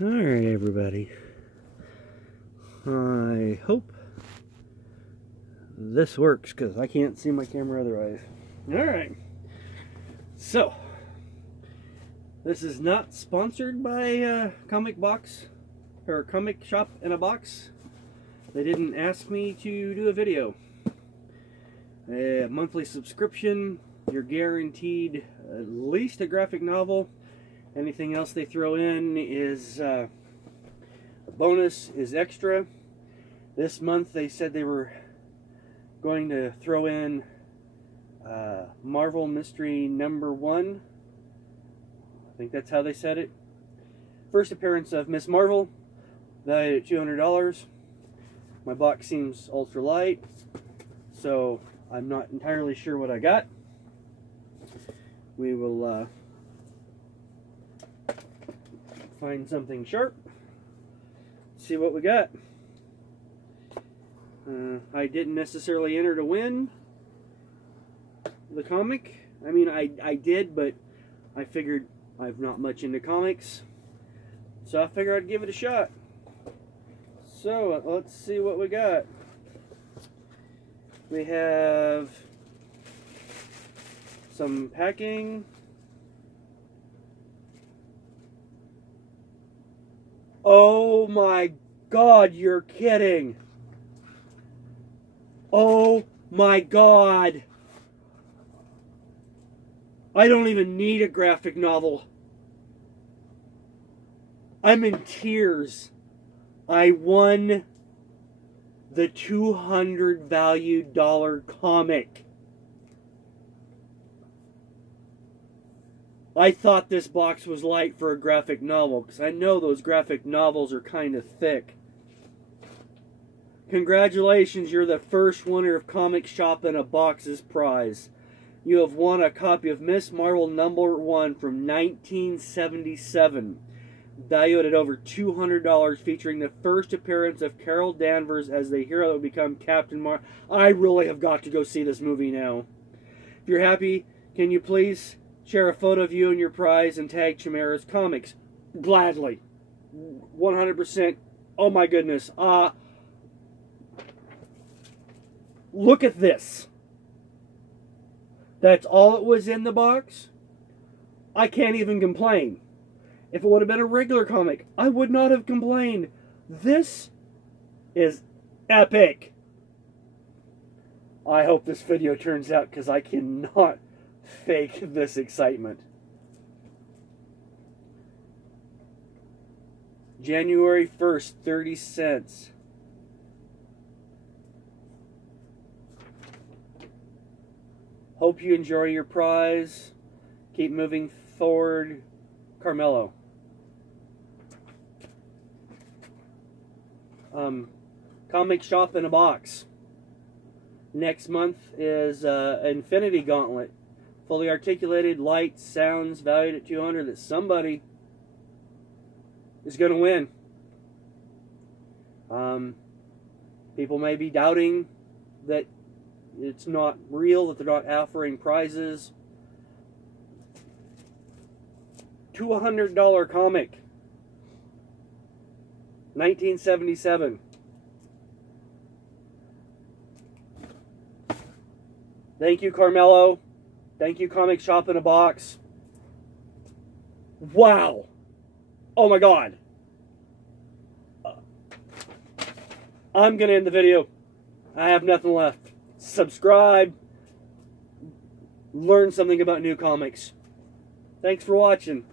Alright, everybody. I hope this works because I can't see my camera otherwise. Alright. So, this is not sponsored by Comic Box or Comic Shop in a Box. They didn't ask me to do a video. A monthly subscription, you're guaranteed at least a graphic novel. Anything else they throw in is a bonus, is extra. This month they said they were going to throw in Marvel Mystery #1. I think that's how they said it. First appearance of Miss Marvel, valued at $200. My box seems ultra light, so I'm not entirely sure what I got. We will find something sharp, see what we got. I didn't necessarily enter to win the comic. I mean, I did, but I figured I'm not much into comics, so I figured I'd give it a shot. So let's see what we got. We have some packing. Oh my God, you're kidding. Oh my God. I don't even need a graphic novel. I'm in tears. I won the $200 valued comic. I thought this box was light for a graphic novel, because I know those graphic novels are kind of thick. Congratulations, you're the first winner of Comic Shop in a Box's prize. You have won a copy of Miss Marvel #1 from 1977, valued at over $200, featuring the first appearance of Carol Danvers as the hero that would become Captain Marvel. I really have got to go see this movie now. If you're happy, can you please share a photo of you and your prize and tag Chimera's Comics? Gladly. 100%. Oh my goodness. Look at this. That's all it was in the box. I can't even complain. If it would have been a regular comic, I would not have complained. This is epic. I hope this video turns out, because I cannot fake this excitement. January 1st, 30 cents. Hope you enjoy your prize. Keep moving forward. Carmelo. Comic Shop in a Box. Next month is Infinity Gauntlet. Fully articulated, light, sounds, valued at $200, that somebody is going to win. People may be doubting that it's not real, that they're not offering prizes. $200 comic. 1977. Thank you, Carmelo. Thank you, Comic Shop in a Box. Wow. Oh my God. I'm going to end the video. I have nothing left. Subscribe. Learn something about new comics. Thanks for watching.